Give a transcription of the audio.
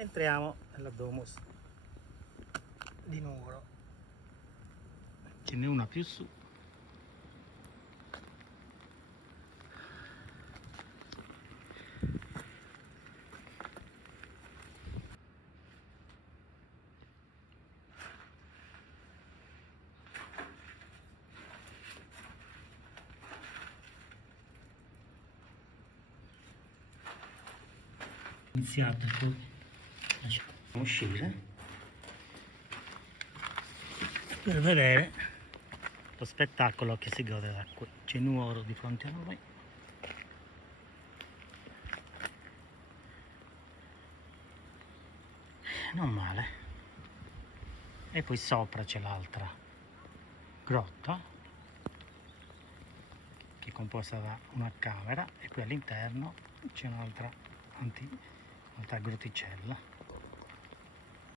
Entriamo nella Domus di Nuoro. Ce n'è una più su. Iniziato, poi lasciamo uscire per vedere lo spettacolo che si gode da qui. C'è Nuoro di fronte a noi. Non male. E poi sopra c'è l'altra grotta che è composta da una camera e poi all'interno c'è un'altra grotticella.